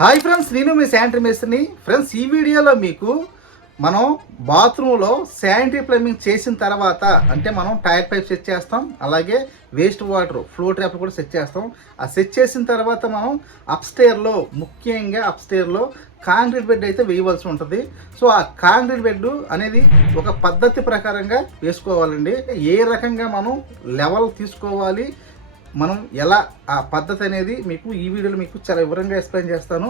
Hi friends నేను మీ sanitary మేస్త్రిని. Friends ఈ వీడియోలో మీకు మనం బాత్రూంలో శానిటరీ ప్లంబింగ్ చేసిన తర్వాత అంటే మనం టైర్ పైప్ సెట్ చేస్తాం అలాగే వేస్ట్ వాటర్ ఫ్లో ట్రాప్ కూడా సెట్ చేస్తాం. ఆ సెట్ చేసిన తర్వాత మనం అప్స్టేర్లో ముఖ్యంగా అప్స్టేర్లో కాంక్రీట్ బెడ్ అయితే వేయవలసి ఉంటుంది. సో ఆ కాంక్రీట్ బెడ్ అనేది ఒక పద్ధతి ప్రకారంగా వేసుకోవాలండి. ఏ రకంగా మనం లెవెల్ తీసుకోవాలి మనం ఎలా ఆ పద్ధతి అనేది మీకు ఈ వీడియోలో మీకు చాలా వివరంగా ఎక్స్ప్లెయిన్ చేస్తాను.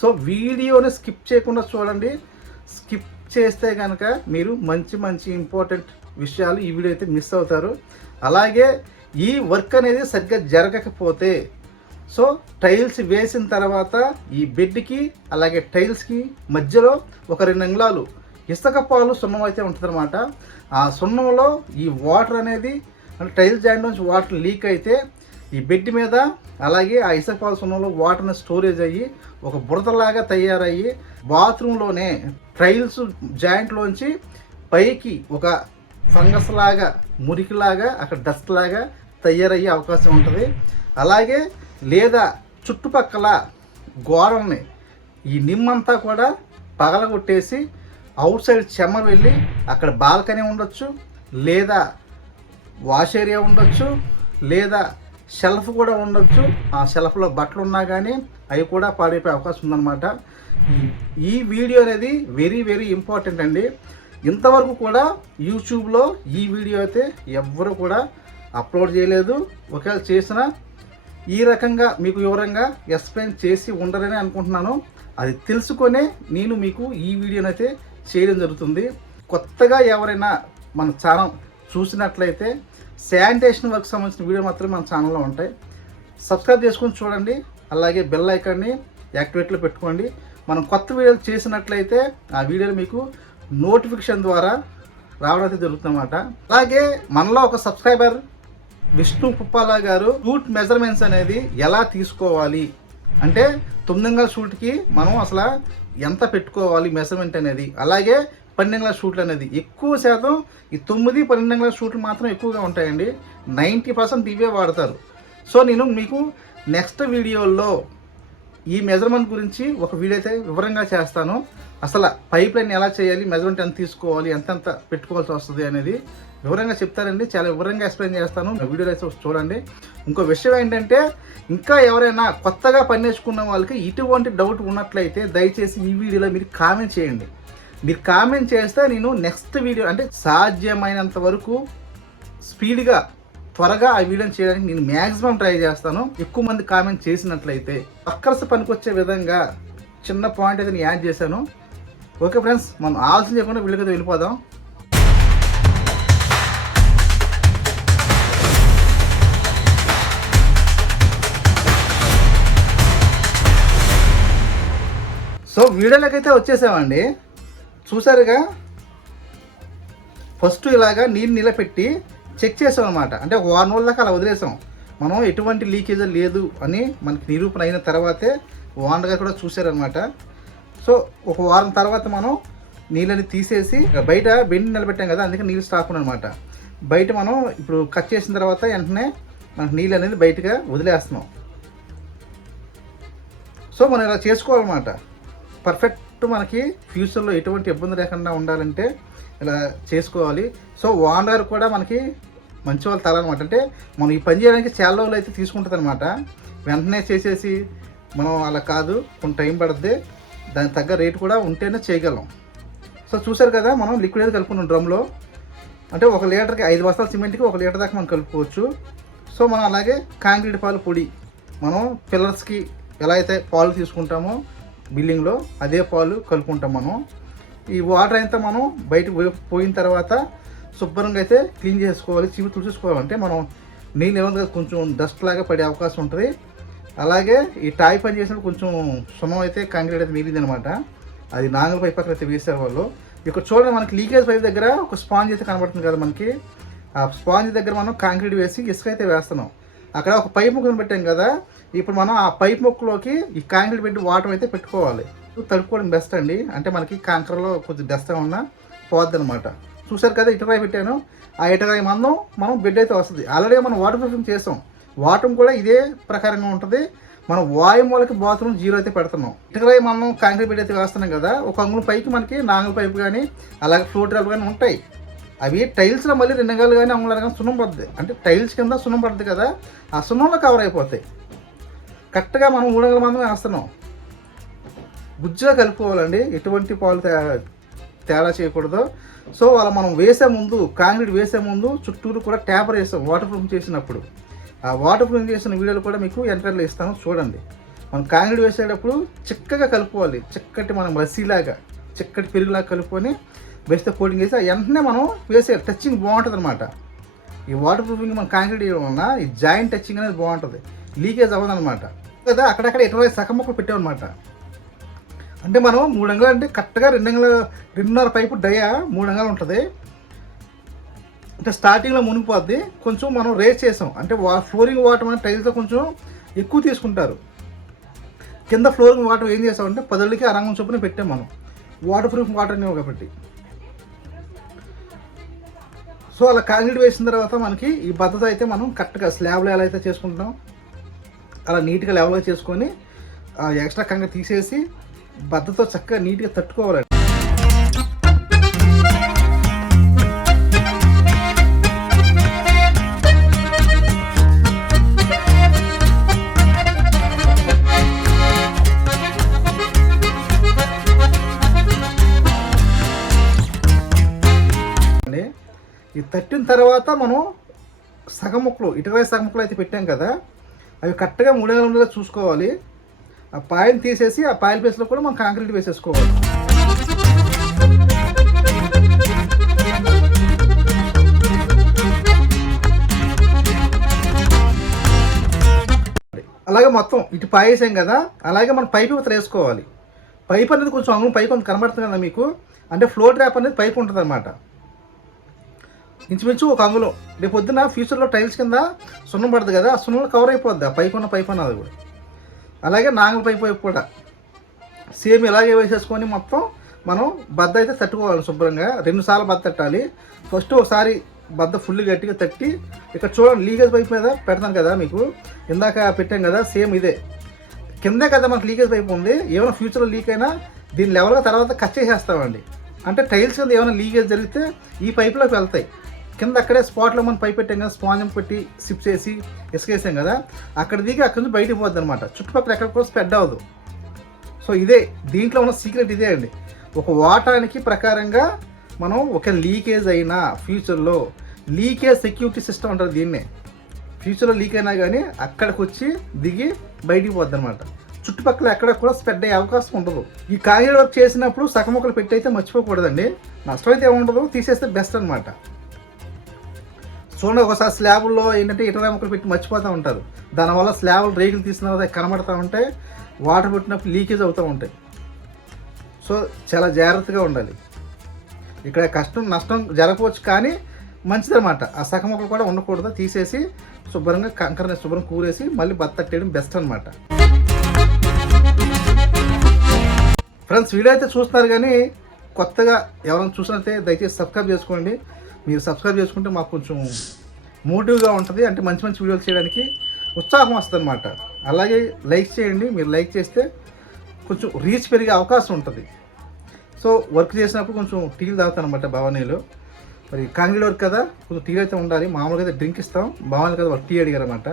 సో వీడియోని స్కిప్ చేయకుండా చూడండి. స్కిప్ చేస్తే కనుక మీరు మంచి మంచి ఇంపార్టెంట్ విషయాలు ఈ వీడియో అయితే మిస్ అవుతారు. అలాగే ఈ వర్క్ అనేది సరిగ్గా జరగకపోతే సో టైల్స్ వేసిన తర్వాత ఈ బెడ్కి అలాగే టైల్స్కి మధ్యలో ఒక రెండు అంగుళాలు ఇసుక పాలు సున్నం అయితే ఉంటుందన్నమాట. ఆ సున్నంలో ఈ వాటర్ అనేది అంటే టైల్స్ జాయింట్ నుంచి వాటర్ లీక్ అయితే ఈ బెడ్ మీద అలాగే ఆ ఇసుక పాలు వాటర్ని స్టోరేజ్ అయ్యి ఒక బురదలాగా తయారయ్యి బాత్రూంలోనే టైల్స్ జాయింట్లోంచి పైకి ఒక ఫంగస్ లాగా మురికిలాగా అక్కడ డస్ట్ లాగా తయారయ్యే అవకాశం ఉంటుంది. అలాగే లేదా చుట్టుపక్కల గోడల్ని ఈ నిమ్మంతా కూడా పగలగొట్టేసి అవుట్ సైడ్ చెమ్మ వెళ్ళి అక్కడ బాల్కనీ ఉండొచ్చు లేదా వాష్ ఏరియా ఉండొచ్చు లేదా షెల్ఫ్ కూడా ఉండొచ్చు. ఆ షెల్ఫ్లో బట్టలు ఉన్నా కానీ అవి కూడా పాడైపోయే అవకాశం ఉందన్నమాట. ఈ- ఈ వీడియో అనేది వెరీ వెరీ ఇంపార్టెంట్ అండి. ఇంతవరకు కూడా యూట్యూబ్లో ఈ వీడియో అయితే ఎవ్వరు కూడా అప్లోడ్ చేయలేదు. ఒకవేళ చేసినా ఈ రకంగా మీకు వివరంగా ఎక్స్ప్లెయిన్ చేసి ఉండరని అనుకుంటున్నాను. అది తెలుసుకొనే నేను మీకు ఈ వీడియోని అయితే చేయడం జరుగుతుంది. కొత్తగా ఎవరైనా మన ఛానల్ చూసినట్లయితే శానిటేషన్ వర్క్ సంబంధించిన వీడియో మాత్రమే మన ఛానల్లో ఉంటాయి. సబ్స్క్రైబ్ చేసుకొని చూడండి. అలాగే బెల్ ఐకాన్ని యాక్టివేట్లో పెట్టుకోండి. మనం కొత్త వీడియోలు చేసినట్లయితే ఆ వీడియోలు మీకు నోటిఫికేషన్ ద్వారా రావడం అయితే జరుగుతుందన్నమాట. అలాగే మనలో ఒక సబ్స్క్రైబర్ విష్ణు పుప్పాల గారు షూట్ మెజర్మెంట్స్ అనేది ఎలా తీసుకోవాలి? అంటే తొమ్మిది షూట్కి మనం అసలు ఎంత పెట్టుకోవాలి మెజర్మెంట్ అనేది. అలాగే పన్నెండు షూట్లు అనేది ఎక్కువ శాతం ఈ తొమ్మిది పన్నెండు షూట్లు మాత్రం ఎక్కువగా ఉంటాయండి. నైంటీ పర్సెంట్ ఇవే వాడతారు. సో నేను మీకు నెక్స్ట్ వీడియోలో ఈ మెజర్మెంట్ గురించి ఒక వీడియో అయితే వివరంగా చేస్తాను. అసలు పైప్ లైన్ ఎలా చేయాలి మెజర్మెంట్ ఎంత తీసుకోవాలి ఎంతెంత పెట్టుకోవాల్సి వస్తుంది అనేది వివరంగా చెప్తారండి. చాలా వివరంగా ఎక్స్ప్లెయిన్ చేస్తాను. వీడియోలో అయితే చూడండి. ఇంకో విషయం ఏంటంటే ఇంకా ఎవరైనా కొత్తగా పని నేర్చుకున్న వాళ్ళకి ఇటువంటి డౌట్ ఉన్నట్లయితే దయచేసి ఈ వీడియోలో మీరు కామెంట్ చేయండి. మీరు కామెంట్ చేస్తే నేను నెక్స్ట్ వీడియో అంటే సాధ్యమైనంత వరకు స్పీడ్గా త్వరగా ఆ వీడియోని చేయడానికి నేను మ్యాక్సిమం ట్రై చేస్తాను. ఎక్కువ మంది కామెంట్ చేసినట్లయితే పక్కరస పనికొచ్చే విధంగా చిన్న పాయింట్ అయితే నేను యాడ్ చేశాను. ఓకే ఫ్రెండ్స్ మనం ఆలోచన చేయకుండా వీళ్ళకైతే వెళ్ళిపోదాం. సో వీడియోలకైతే అయితే వచ్చేసామండి. చూసారుగా? ఫస్ట్ ఇలాగా నీళ్ళు నిలబెట్టి చెక్ చేసాం అనమాట అంటే ఒక వారం రోజుల దాకా అలా వదిలేసాం. మనం ఎటువంటి లీకేజ్ లేదు అని మనకి నిరూపణ అయిన తర్వాతే ఓనర్ గారు కూడా చూశారనమాట సో ఒక వారం తర్వాత మనం నీళ్ళని తీసేసి బయట బెండి నిలబెట్టాం కదా అందుకే నీళ్ళు స్టాక్ అనమాట బయట మనం ఇప్పుడు కట్ చేసిన తర్వాత వెంటనే మనకి నీళ్ళు అనేది బయటగా వదిలేస్తున్నాం. సో మనం ఇలా చేసుకోవాలన్నమాట. పర్ఫెక్ట్ మనకి ఫ్యూచర్లో ఎటువంటి ఇబ్బంది లేకుండా ఉండాలంటే ఇలా చేసుకోవాలి. సో ఓనర్ కూడా మనకి మంచి వాళ్ళు తలనమాట. అంటే మనం ఈ పని చేయడానికి చాలా రోజులు అయితే తీసుకుంటుంది అనమాట వెంటనే చేసేసి మనం అలా కాదు కొంత టైం పడుతుంది దానికి తగ్గ రేటు కూడా ఉంటేనే చేయగలం. సో చూసారు కదా మనం లిక్విడ్ అయితే కలుపుకున్నాం డ్రమ్లో అంటే ఒక లీటర్కి ఐదు బస్తాల సిమెంట్కి ఒక లీటర్ దాకా మనం కలుపుకోవచ్చు. సో మనం అలాగే కాంక్రీట్ పాలు పొడి మనం పిల్లర్స్కి ఎలా అయితే పాలు తీసుకుంటామో బిల్లింగ్లో అదే పాలు కలుపుకుంటాం మనం. ఈ వాటర్ అంతా మనం బయటకు పోయి- పోయిన తర్వాత శుభ్రంగా అయితే క్లీన్ చేసుకోవాలి చివి తుడుచుకోవాలంటే మనం నీళ్ళు ఏమన్నా కొంచెం డస్ట్ లాగా పడే అవకాశం ఉంటుంది. అలాగే ఈ టాయ్ పని చేసినప్పుడు కొంచెం సుమం అయితే కాంక్రీట్ అయితే మిగిలింది అనమాట అది నాంగల్ పైప్ పక్కన అయితే వేసే వాళ్ళు. ఇక్కడ చూడండి మనకి లీకేజ్ పైప్ దగ్గర ఒక స్పాంజ్ అయితే కనబడుతుంది కదా మనకి. ఆ స్పాంజ్ దగ్గర మనం కాంక్రీట్ వేసి ఇసుక అయితే వేస్తున్నాం. అక్కడ ఒక పైపు కనబెట్టాం పెట్టాం కదా ఇప్పుడు మనం ఆ పైప్ ముక్కలోకి ఈ కాంక్రీట్ పెట్టి వాటర్ అయితే పెట్టుకోవాలి. తడుపుకోవడం బెస్ట్ అండి. అంటే మనకి కాంకరలో కొంచెం డస్ట్ ఉన్నా పోద్ది అనమాట చూసారు కదా ఇటరాయి పెట్టాను. ఆ ఇటరాయి మందం మనం బెడ్ అయితే వస్తుంది. ఆల్రెడీ మనం వాటర్ ప్రూఫింగ్ చేసాం. వాటర్ కూడా ఇదే ప్రకారంగా ఉంటుంది. మనం వాయు మూలకి బాత్రూమ్ జీరో అయితే పెడుతున్నాం. ఇటుకలై మనం కాంక్రీట్ బెడ్ అయితే వేస్తున్నాం కదా ఒక అంగుళం పైకి మనకి నాంగుల పైపు కానీ అలాగే ఫ్లోట్ రైల్ కానీ ఉంటాయి. అవి టైల్స్లో మళ్ళీ రెండు అంగాలు కానీ అంగుళాలు కానీ సున్నం పడుతుంది అంటే టైల్స్ కింద సున్నం పడుతుంది కదా ఆ సున్నంలో కవర్ అయిపోతాయి. కరెక్ట్గా మనం మూడు అంగుల మందం వేస్తున్నాం. గుజ్జుగా కలుపుకోవాలండి. ఎటువంటి పాలు తే- తేడా చేయకూడదు. సో అలా మనం వేసే ముందు కాంక్రీట్ వేసే ముందు చుట్టూరు కూడా ట్యాపర్ వేస్తాం వాటర్ ప్రూఫ్ చేసినప్పుడు. ఆ వాటర్ ప్రూఫ్ చేసిన వీడియోలు కూడా మీకు ఎంటర్లో ఇస్తాను. చూడండి. మనం కాంక్రీట్ వేసేటప్పుడు చిక్కగా కలుపుకోవాలి. చిక్కటి మనం మసీలాగా చిక్కటి పెరుగులాగా కలుపుకొని బెస్ట్ కోటింగ్ వేసి వెంటనే మనం వేసే టచింగ్ బాగుంటుంది అనమాట ఈ వాటర్ ప్రూఫింగ్ మనం కాంక్రీట్ వేయడం వలన ఈ జాయింట్ టచింగ్ అనేది బాగుంటుంది. లీకేజ్ అవ్వదు అనమాట కదా అక్కడక్కడ ఇరవై సగం మొక్కలు పెట్టామన్నమాట. అంటే మనం మూడు అంగలు అంటే కరెక్ట్గా రెండు అంగల రెండున్నర పైపు డయా మూడు అంగలు ఉంటుంది. అంటే స్టార్టింగ్లో మునిగిపోద్ది కొంచెం మనం రేస్ చేసాం. అంటే వా ఫ్లోరింగ్ వాటర్ అనే టైల్తో కొంచెం ఎక్కువ తీసుకుంటారు. కింద ఫ్లోరింగ్ వాటర్ ఏం చేసామంటే పదళ్ళకి ఆ రంగం చొప్పున పెట్టాం మనం. వాటర్ ప్రూఫ్ వాటర్ అనేవి కాబట్టి. సో అలా కాంక్రీట్ వేసిన తర్వాత మనకి ఈ భద్రత అయితే మనం కరెక్ట్గా స్లాబ్లో ఎలా అయితే చేసుకుంటాం అలా నీట్గా లెవెల్గా చేసుకొని ఎక్స్ట్రా కంగ తీసేసి బద్దతో చక్కగా నీట్గా తట్టుకోవాలండి. ఈ తట్టిన తర్వాత మనం సగం ముక్కలు ఇటువై సగం ముక్కలు అయితే పెట్టాం కదా అవి కరెక్ట్గా మూడు వేల ఉండేలా చూసుకోవాలి. ఆ పాయలు తీసేసి ఆ పాయల ప్లేస్లో కూడా మనం కాంక్రీట్ వేసేసుకోవాలి. అలాగే మొత్తం ఇటు పాయేసాం కదా అలాగే మనం పైపు ఇవతల వేసుకోవాలి. పైప్ అనేది కొంచెం అంగుళం పైపు కొంచెం కనబడుతుంది కదా మీకు. అంటే ఫ్లో ట్రాప్ అనేది పైపు ఉంటుంది అనమాట ఇంచుమించు ఒక అంగుళం. రేపు పొద్దున ఫ్యూచర్లో టైల్స్ కింద సున్నం పడుతుంది కదా ఆ సున్నం కవర్ అయిపోద్ది. ఆ పైపు ఉన్న పైపు అన్నది కూడా. అలాగే నాగల పైపు వైపు కూడా. సేమ్ ఇలాగే వేసేసుకొని మొత్తం మనం బద్ద అయితే తట్టుకోవాలి శుభ్రంగా. రెండు సార్లు బద్ద తట్టాలి. ఫస్ట్ ఒకసారి బద్ద ఫుల్ గట్టిగా తట్టి ఇక్కడ చూడండి లీకేజ్ పైప్ మీద పెడతాను కదా మీకు. ఇందాక పెట్టాం కదా సేమ్ ఇదే. కిందే కదా మనకు లీకేజ్ పైప్ ఉంది. ఏమైనా ఫ్యూచర్లో లీక్ అయినా దీని లెవెల్గా తర్వాత కట్ చేసేస్తామండి. అంటే టైల్స్ కింద ఏమైనా లీకేజ్ జరిగితే ఈ పైప్లోకి వెళ్తాయి. కింద అక్కడే స్పాట్లో మనం పై పెట్టాం కదా స్పాంజం పెట్టి సిప్ చేసి ఇసుకేసాం కదా అక్కడ దిగి అక్కడి నుంచి బయటికి పోద్ది అనమాట చుట్టుపక్కల ఎక్కడ కూడా స్ప్రెడ్ అవ్వదు. సో ఇదే దీంట్లో ఉన్న సీక్రెట్ ఇదే అండి. ఒక వాటానికి ప్రకారంగా మనం ఒక లీకేజ్ అయినా ఫ్యూచర్లో లీకేజ్ సెక్యూరిటీ సిస్టమ్ అంటారు దీన్నే. ఫ్యూచర్లో లీక్ అయినా కానీ అక్కడికి వచ్చి దిగి బయటికి పోద్ది అనమాట చుట్టుపక్కల ఎక్కడ కూడా స్ప్రెడ్ అయ్యే అవకాశం ఉండదు. ఈ కాంక్రీట్ వర్క్ చేసినప్పుడు సగం ఒకరు పెట్టి అయితే మర్చిపోకూడదండి. నష్టం అయితే ఉండదు తీసేస్తే బెస్ట్ అనమాట చూడండి ఒకసారి స్లాబుల్లో ఏంటంటే ఇటరా మొక్కలు పెట్టి మర్చిపోతూ ఉంటారు. దానివల్ల స్లాబులు రేకులు తీసిన తర్వాత కనబడతా ఉంటాయి వాటర్ పెట్టినప్పుడు లీకేజ్ అవుతూ ఉంటాయి. సో చాలా జాగ్రత్తగా ఉండాలి. ఇక్కడ కష్టం నష్టం జరగవచ్చు కానీ మంచిదన్నమాట. ఆ సగం మొక్కలు కూడా ఉండకూడదు తీసేసి శుభ్రంగా కంకరని శుభ్రం కూరేసి మళ్ళీ బత్తట్టేయడం బెస్ట్ అనమాట ఫ్రెండ్స్ వీడియో అయితే చూస్తున్నారు కానీ కొత్తగా ఎవరైనా చూసినట్టే దయచేసి సబ్స్క్రైబ్ చేసుకోండి. మీరు సబ్స్క్రైబ్ చేసుకుంటే మాకు కొంచెం మోటివ్గా ఉంటుంది. అంటే మంచి మంచి వీడియోలు చేయడానికి ఉత్సాహం వస్తుంది అనమాట అలాగే లైక్ చేయండి. మీరు లైక్ చేస్తే కొంచెం రీచ్ పెరిగే అవకాశం ఉంటుంది. సో వర్క్ చేసినప్పుడు కొంచెం టీలు తాగుతాను అనమాట భవనీలో. మరి కాంగ్రీడ్ వర్క్ కదా కొంచెం టీ అయితే ఉండాలి. మామూలుగా అయితే డ్రింక్ ఇస్తాం. భవానీ కదా వాళ్ళు టీ అడిగారు అనమాట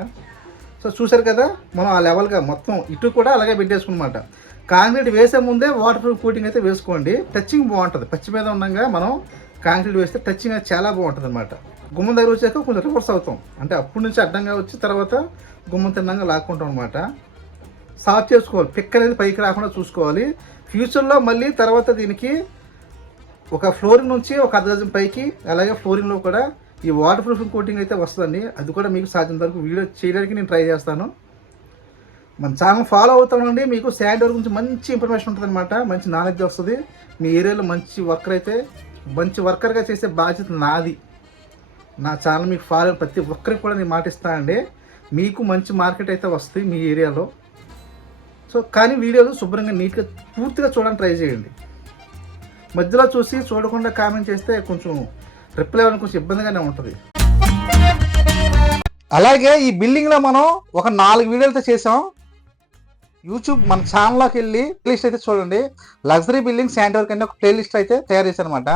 సో చూసారు కదా మనం ఆ లెవెల్గా మొత్తం ఇటు కూడా అలాగే పెట్టేసుకున్నమాట. కాంక్రీట్ వేసే ముందే వాటర్ ప్రూఫ్ కోటింగ్ అయితే వేసుకోండి. టచ్చింగ్ బాగుంటుంది. పచ్చి మీద ఉండగా మనం కాంక్రీట్ వేస్తే టచ్చింగ్ అయితే చాలా బాగుంటుంది అనమాట గుమ్మం దగ్గర వచ్చాక కొంచెం రివర్స్ అవుతాం. అంటే అప్పటి నుంచి అడ్డంగా వచ్చి తర్వాత గుమ్మం తిన్నంగా లాక్కుంటాం అనమాట సాఫ్ చేసుకోవాలి. పిక్ అనేది పైకి రాకుండా చూసుకోవాలి. ఫ్యూచర్లో మళ్ళీ తర్వాత దీనికి ఒక ఫ్లోరింగ్ నుంచి ఒక అర్ధ పైకి అలాగే ఫ్లోరింగ్లో కూడా ఈ వాటర్ ప్రూఫింగ్ కోటింగ్ అయితే వస్తుందండి. అది కూడా మీకు సాధ్యం వరకు వీడియో చేయడానికి నేను ట్రై చేస్తాను. మన ఛానల్ ఫాలో అవుతానండి మీకు శానిటరీ గురించి మంచి ఇన్ఫర్మేషన్ ఉంటుంది అనమాట మంచి నాలెడ్జ్ వస్తుంది. మీ ఏరియాలో మంచి వర్కర్ అయితే మంచి వర్కర్గా చేసే బాధ్యత నాది. నా ఛానల్ మీకు ఫాలో ప్రతి ఒక్కరికి కూడా నేను మాటిస్తానండి మీకు మంచి మార్కెట్ అయితే వస్తుంది మీ ఏరియాలో. సో కానీ వీడియోలు శుభ్రంగా నీట్గా పూర్తిగా చూడడానికి ట్రై చేయండి. మధ్యలో చూసి చూడకుండా కామెంట్ చేస్తే కొంచెం రిప్లై అవ్వడానికి కొంచెం ఇబ్బందిగానే ఉంటుంది. అలాగే ఈ బిల్డింగ్లో మనం ఒక నాలుగు వీడియోలతో చేసాం. యూట్యూబ్ మన ఛానల్లోకి వెళ్ళి ప్లేలిస్ట్ అయితే చూడండి. లగ్జరీ బిల్డింగ్ శాండవర్క్ అనే ఒక ప్లేలిస్ట్ అయితే తయారు చేశాను అనమాట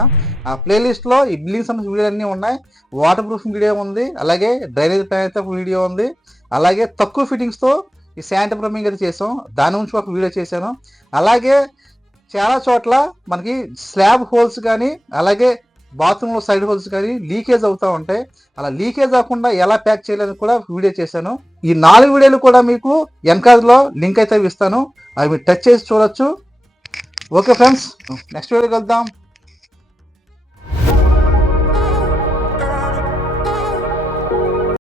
ఆ ప్లేలిస్ట్లో ఈ బిల్డింగ్ సంబంధించిన వీడియోలు అన్నీ ఉన్నాయి. వాటర్ ప్రూఫింగ్ వీడియో ఉంది. అలాగే డ్రైనేజ్ ప్లాన్ అయితే ఒక వీడియో ఉంది. అలాగే తక్కువ ఫిట్టింగ్స్తో ఈ శాంట ప్లమింగ్ అయితే చేసాం దాని నుంచి ఒక వీడియో చేశాను. అలాగే చాలా చోట్ల మనకి స్లాబ్ హోల్స్ కానీ అలాగే బాత్రూంలో సైడ్ హోల్స్ కానీ లీకేజ్ అవుతూ ఉంటాయి అలా లీకేజ్ అవ్వకుండా ఎలా ప్యాక్ చేయాలని కూడా వీడియో చేశాను. ఈ నాలుగు వీడియోలు కూడా మీకు ఎన్కాజ్లో లింక్ అయితే ఇస్తాను. అవి మీరు టచ్ చేసి చూడొచ్చు. ఓకే ఫ్రెండ్స్ నెక్స్ట్ వీడియోకి వెళ్దాం.